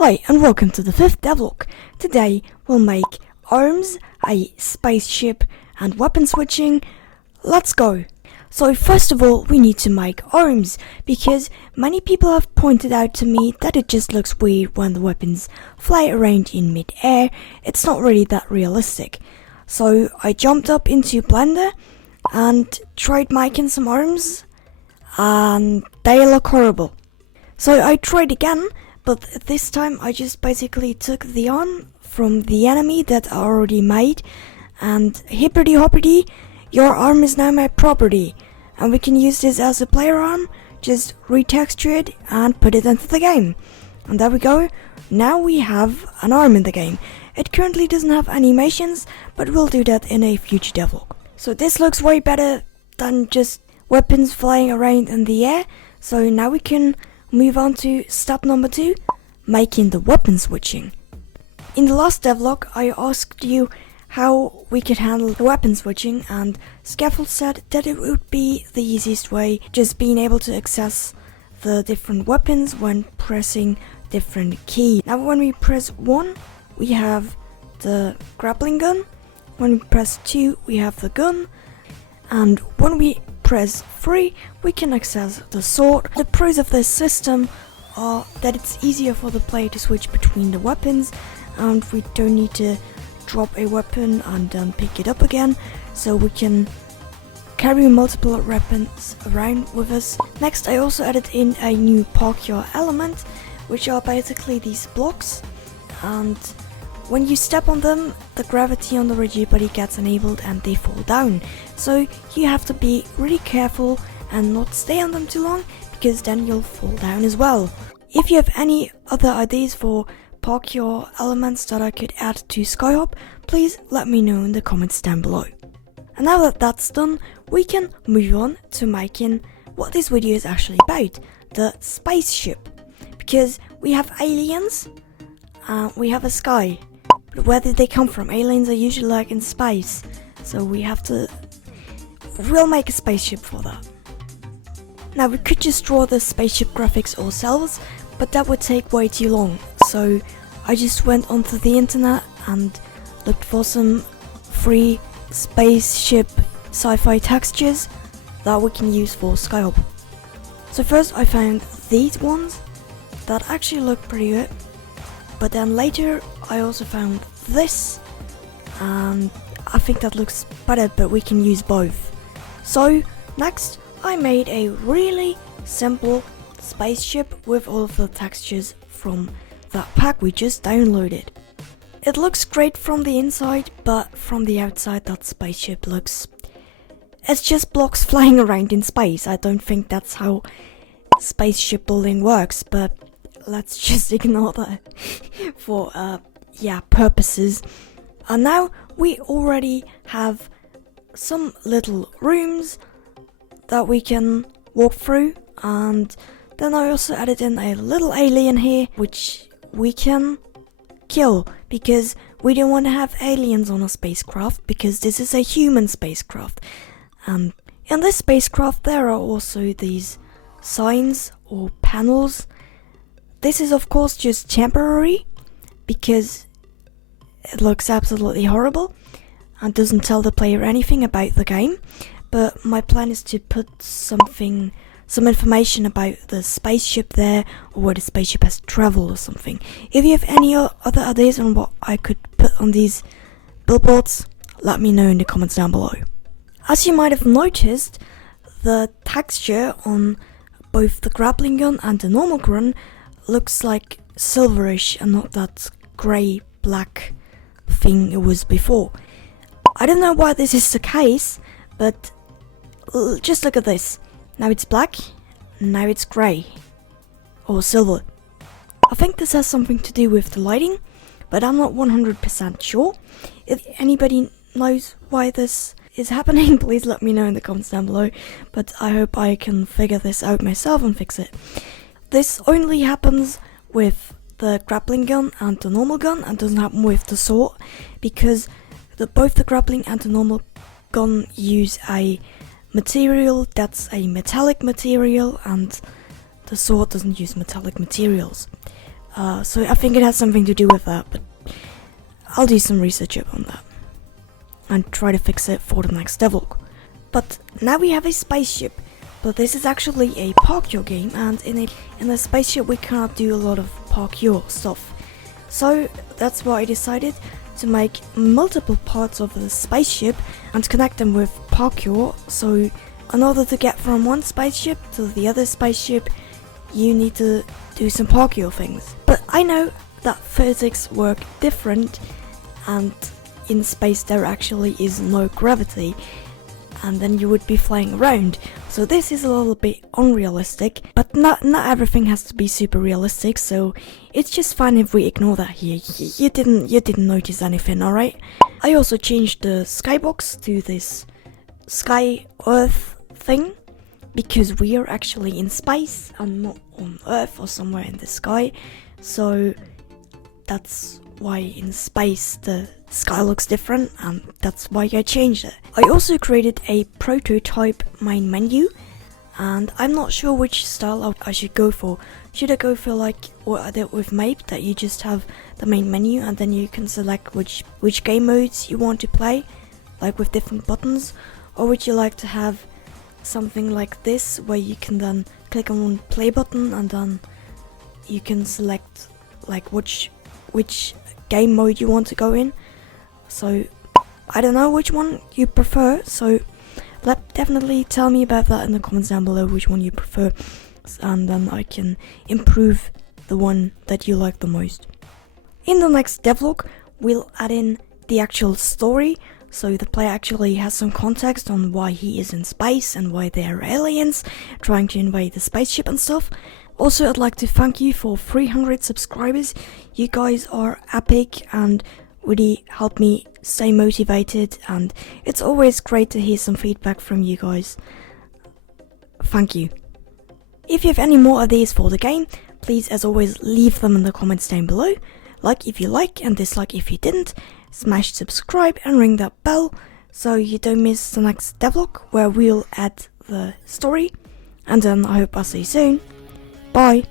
Hi and welcome to the 5th devlog. Today we'll make arms, a spaceship and weapon switching. Let's go! So first of all we need to make arms because many people have pointed out to me that it just looks weird when the weapons fly around in mid-air. It's not really that realistic. So I jumped up into Blender and tried making some arms and they look horrible. So I tried again. But this time I just basically took the arm from the enemy that I already made and hippity hoppity, your arm is now my property and we can use this as a player arm, just retexture it and put it into the game. And there we go, now we have an arm in the game. It currently doesn't have animations, but we'll do that in a future devlog. So this looks way better than just weapons flying around in the air, so now we can move on to step number 2, making the weapon switching. In the last devlog I asked you how we could handle the weapon switching and Scaffold said that it would be the easiest way, just being able to access the different weapons when pressing different keys. Now when we press 1 we have the grappling gun, when we press 2 we have the gun, and when we press 3 we can access the sword. The pros of this system are that it's easier for the player to switch between the weapons and we don't need to drop a weapon and then pick it up again, so we can carry multiple weapons around with us. Next I also added in a new parkour element, which are basically these blocks, and when you step on them, the gravity on the rigid body gets enabled and they fall down. So you have to be really careful and not stay on them too long, because then you'll fall down as well. If you have any other ideas for parkour elements that I could add to Skyhop, please let me know in the comments down below. And now that that's done, we can move on to making what this video is actually about, the spaceship. Because we have aliens, we have a sky. But where did they come from? Aliens are usually like in space, so we'll make a spaceship for that. Now we could just draw the spaceship graphics ourselves, but that would take way too long, so I just went onto the internet and looked for some free spaceship sci-fi textures that we can use for Skyhop. So first I found these ones that actually look pretty good. But then later I also found this, and I think that looks better, but we can use both. So next I made a really simple spaceship with all of the textures from that pack we just downloaded. It looks great from the inside, but from the outside that spaceship it's just blocks flying around in space. I don't think that's how spaceship building works, but let's just ignore that for purposes. And now we already have some little rooms that we can walk through, and then I also added in a little alien here which we can kill, because we don't want to have aliens on a spacecraft, because this is a human spacecraft. In this spacecraft there are also these signs or panels. This is of course just temporary because it looks absolutely horrible and doesn't tell the player anything about the game, but my plan is to put some information about the spaceship there, or where the spaceship has traveled or something. If you have any other ideas on what I could put on these billboards, let me know in the comments down below. As you might have noticed, the texture on both the grappling gun and the normal gun looks like silverish and not that grey black thing it was before. I don't know why this is the case, but just look at this. Now it's black, now it's grey or silver. I think this has something to do with the lighting, but I'm not 100% sure. If anybody knows why this is happening, please let me know in the comments down below, but I hope I can figure this out myself and fix it. This only happens with the grappling gun and the normal gun, and doesn't happen with the sword, because both the grappling and the normal gun use a material that's a metallic material, and the sword doesn't use metallic materials. So I think it has something to do with that, but I'll do some research up on that and try to fix it for the next devlog. But now we have a spaceship, but this is actually a parkour game, and in a spaceship we cannot do a lot of parkour stuff. So that's why I decided to make multiple parts of the spaceship and connect them with parkour. So in order to get from one spaceship to the other spaceship, you need to do some parkour things. But I know that physics work different, and in space there actually is no gravity, and then you would be flying around. So this is a little bit unrealistic, but not everything has to be super realistic, so it's just fine if we ignore that here. You didn't notice anything, alright? I also changed the skybox to this sky earth thing, because we are actually in space and not on Earth or somewhere in the sky. So that's why in space the sky looks different, and that's why I changed it. I also created a prototype main menu, and I'm not sure which style I should go for. Should I go for like what I did with Mape, that you just have the main menu and then you can select which game modes you want to play, like with different buttons? Or would you like to have something like this, where you can then click on one play button and then you can select like which game mode you want to go in? So I don't know which one you prefer, so definitely tell me about that in the comments down below, which one you prefer, and then I can improve the one that you like the most. In the next devlog we'll add in the actual story, so the player actually has some context on why he is in space and why there are aliens trying to invade the spaceship and stuff. Also, I'd like to thank you for 300 subscribers. You guys are epic and really help me stay motivated, and it's always great to hear some feedback from you guys. Thank you. If you have any more ideas for the game, please as always leave them in the comments down below. Like if you like and dislike if you didn't. Smash subscribe and ring that bell so you don't miss the next devlog where we'll add the story. And then I hope I'll see you soon. Bye.